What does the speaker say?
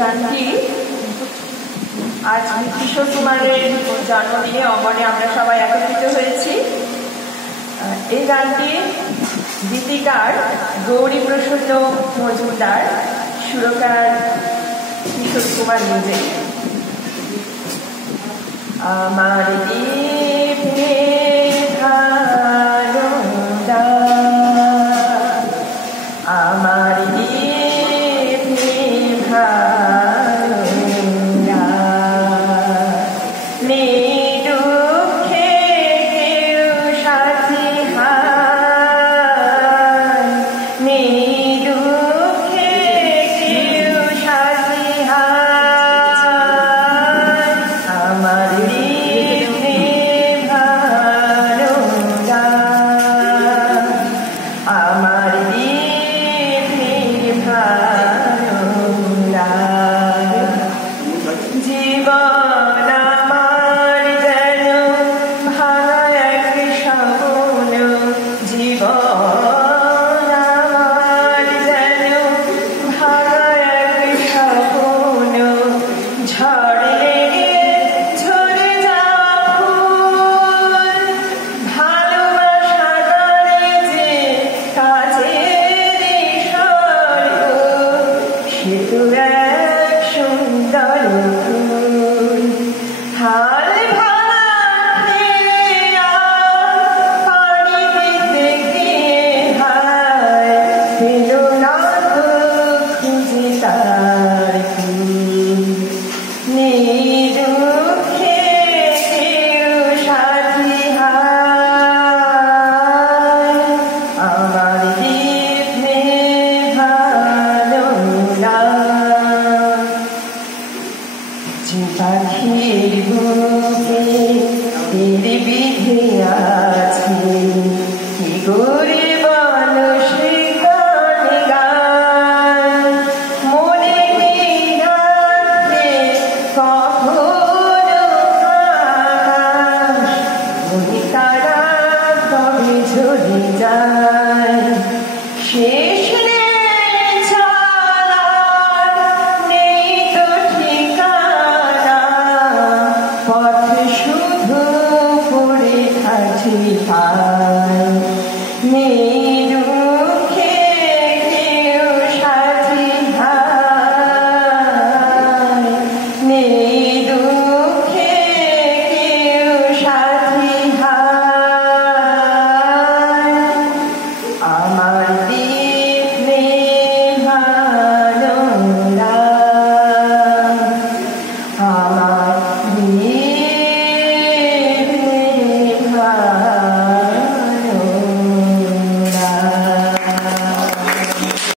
গানটি আজ কিশোর কুমারের জন্মদিনে অঙ্গনে আমরা সবাই একত্রিত হয়েছি। এই গানটি গীতিকার গৌরী প্রসন্ন মজুমদার, সুরকার কিশোর কুমার নিজে। আমার দীপে ভালো আমার দীপে ভালো দুঃখে কেউ সাথী হায় দুঃখে কেউ সাথী হায় আমার দীপে ভালো আমার দীপে ভালো জীবন আমার যেন ভাঙা এক স্বপ্ন, জীবন আমার যেন ভাঙা এক স্বপ্ন, ঝড়ে ঝরে যাওয়া ফুল, ভালোবাসা ধরে যে কাছের স্বর্গ, সে তো এক সুন্দর ফুল। হাল ভাঙা খেয়া পানি দিতে গিয়ে হায় পেল না তো খুঁজে তার ফুল। দুঃখে কেউ সাথী হায় আমার দীপে ভালো যে পাখির বুকে তীর বিধে আছে, কি করে বল সে গান গায়, মনে নেই রাত্রে কখনো আকাশ, ওই তারা তবে ঝরে যায়। শেষ নেই চলার, নেই তো ঠিকানা, পথ শুধু পড়ে আছে পায়। দুঃখে কেউ সাথী হায় দুঃখে কেউ সাথী হায় আমার দীপে ভালো আমার